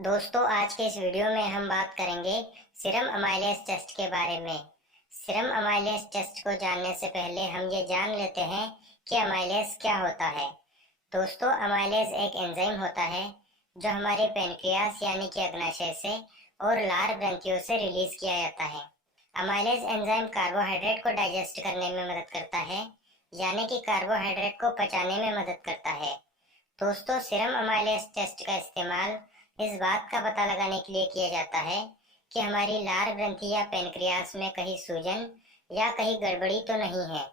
दोस्तों, आज के इस वीडियो में हम बात करेंगे सीरम अमाइलेज टेस्ट के बारे में। सीरम अमाइलेज टेस्ट को जानने से पहले हम ये जान लेते हैं कि अमाइलेज क्या होता है। दोस्तों, अमाइलेज एक एंजाइम होता है जो हमारे पैनक्रियास यानी कि अग्नाशय से और लार ग्रंथियों से रिलीज किया जाता है। अमाइलेज एंजाइम कार्बोहाइड्रेट को डाइजेस्ट करने में मदद करता है, यानी कि कार्बोहाइड्रेट को पचाने में मदद करता है। दोस्तों, सीरम अमाइलेज टेस्ट का इस्तेमाल इस बात का पता लगाने के लिए किया जाता है कि हमारी लार ग्रंथि या पेनक्रियास में कहीं सूजन या कहीं गड़बड़ी तो नहीं है।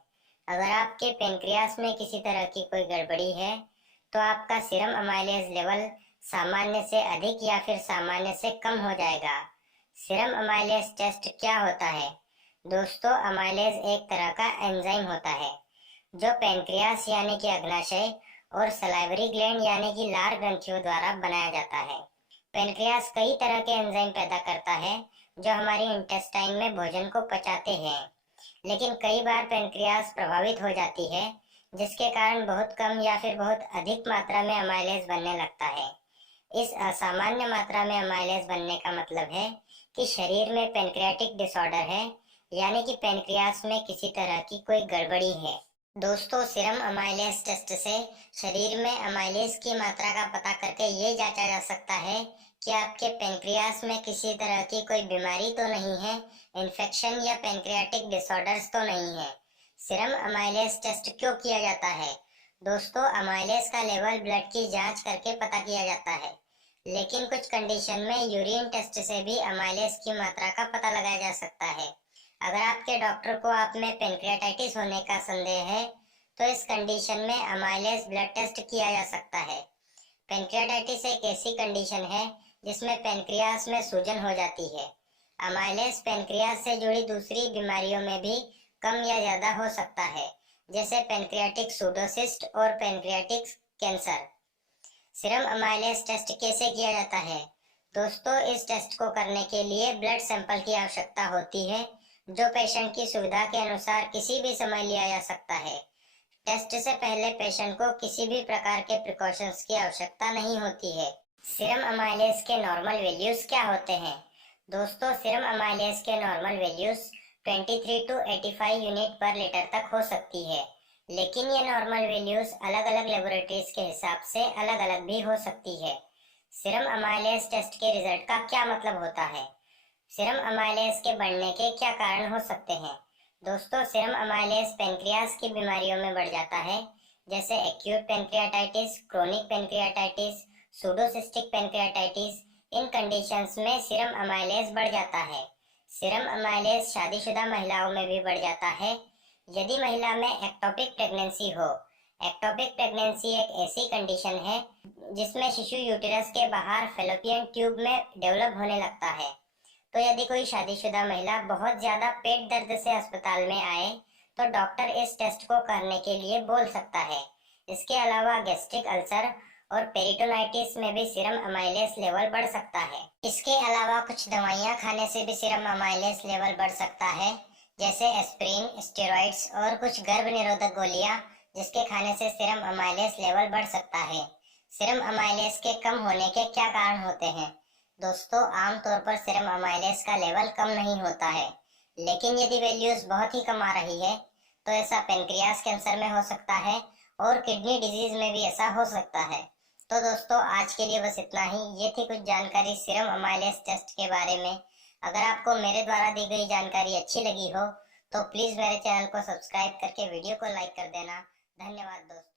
अगर आपके पेनक्रियास में किसी तरह की कोई गड़बड़ी है तो आपका सीरम अमाइलेज लेवल सामान्य से अधिक या फिर सामान्य से कम हो जाएगा। सीरम अमाइलेज टेस्ट क्या होता है? दोस्तों, अमाइलेज एक तरह का एंजाइम होता है जो पेनक्रियास यानी कि अग्नाशय और सलाइवरी ग्लैंड यानी कि लार ग्रंथियों द्वारा बनाया जाता है। पेनक्रियास कई तरह के एंजाइम पैदा करता है जो हमारी इंटेस्टाइन में भोजन को पचाते हैं, लेकिन कई बार पेनक्रियास प्रभावित हो जाती है, जिसके कारण बहुत कम या फिर बहुत अधिक मात्रा में अमाइलेज बनने लगता है। इस असामान्य मात्रा में अमाइलेज बनने का मतलब है कि शरीर में पेनक्रियाटिक डिसऑर्डर है, यानी कि पेनक्रियास में किसी तरह की कोई गड़बड़ी है। दोस्तों, सीरम अमाइलेज टेस्ट से शरीर में अमाइलेज की मात्रा का पता करके ये जांचा जा सकता है कि आपके पेनक्रियास में किसी तरह की कोई बीमारी तो नहीं है, इन्फेक्शन या पेनक्रियाटिक डिसऑर्डर्स तो नहीं है। सीरम अमाइलेज टेस्ट क्यों किया जाता है? दोस्तों, अमाइलेज का लेवल ब्लड की जांच करके पता किया जाता है, लेकिन कुछ कंडीशन में यूरिन टेस्ट से भी अमाइलेज की मात्रा का पता लगाया जा सकता है। अगर आपके डॉक्टर को आप में पेनक्रियाटाइटिस होने का संदेह है तो इस कंडीशन में अमाइलेज ब्लड टेस्ट किया जा सकता है। पेनक्रियाटाइटिस एक ऐसी कंडीशन है जिसमें पेनक्रियास में सूजन हो जाती है। अमाइलेज पेनक्रियास से जुड़ी दूसरी बीमारियों में भी कम या ज्यादा हो सकता है, जैसे पेनक्रियाटिक सूडोसिस्ट और pancreatic cancer. Serum amylase test कैसे किया जाता है? दोस्तों, इस टेस्ट को करने के लिए ब्लड सैंपल की आवश्यकता होती है, जो पेशेंट की सुविधा के अनुसार किसी भी समय लिया जा सकता है। टेस्ट से पहले पेशेंट को किसी भी प्रकार के प्रिकॉशंस की आवश्यकता नहीं होती है। सीरम अमाइलेज के नॉर्मल वैल्यूज क्या होते हैं? दोस्तों, सीरम अमाइलेज के नॉर्मल वैल्यूज 23 to 85 यूनिट पर लीटर तक हो सकती है, लेकिन ये नॉर्मल वैल्यूज अलग अलग लेबोरेटरीज के हिसाब से अलग अलग भी हो सकती है। सीरम अमाइलेज टेस्ट के रिजल्ट का क्या मतलब होता है? सीरम अमाइलेज के बढ़ने के क्या कारण हो सकते हैं? दोस्तों, सीरम अमाइलेज पेनक्रियास की बीमारियों में बढ़ जाता है, जैसे acute pancreatitis, chronic pancreatitis, pseudocystic pancreatitis. इन कंडीशंस में सीरम अमाइलेज बढ़ जाता है। सीरम अमाइलेज शादीशुदा महिलाओं में भी बढ़ जाता है यदि महिला में एक्टोपिक प्रेगनेंसी हो। एक्टोपिक प्रेगनेंसी एक ऐसी कंडीशन है जिसमें शिशु यूटेरस के बाहर फैलोपियन ट्यूब में डेवलप होने लगता है। तो यदि कोई शादीशुदा महिला बहुत ज्यादा पेट दर्द से अस्पताल में आए तो डॉक्टर इस टेस्ट को करने के लिए बोल सकता है। इसके अलावा गैस्ट्रिक अल्सर और पेरिटोनाइटिस में भी सीरम अमाइलेज लेवल बढ़ सकता है। इसके अलावा कुछ दवाइयां खाने से भी सीरम अमाइलेज लेवल बढ़ सकता है, जैसे एस्प्रिन, स्टेरॉइड्स और कुछ गर्भ निरोधक गोलियां, जिसके खाने से सीरम अमाइलेज लेवल बढ़ सकता है। सीरम अमाइलेज के कम होने के क्या कारण होते हैं? दोस्तों, आमतौर पर सीरम अमाइलेज का लेवल कम नहीं होता है, लेकिन यदि वैल्यूज बहुत ही कम आ रही है तो ऐसा पेनक्रियास कैंसर में हो सकता है और किडनी डिजीज में भी ऐसा हो सकता है। तो दोस्तों, आज के लिए बस इतना ही। ये थी कुछ जानकारी सीरम अमाइलेज टेस्ट के बारे में। अगर आपको मेरे द्वारा दी गई जानकारी अच्छी लगी हो तो प्लीज़ मेरे चैनल को सब्सक्राइब करके वीडियो को लाइक कर देना। धन्यवाद दोस्तों।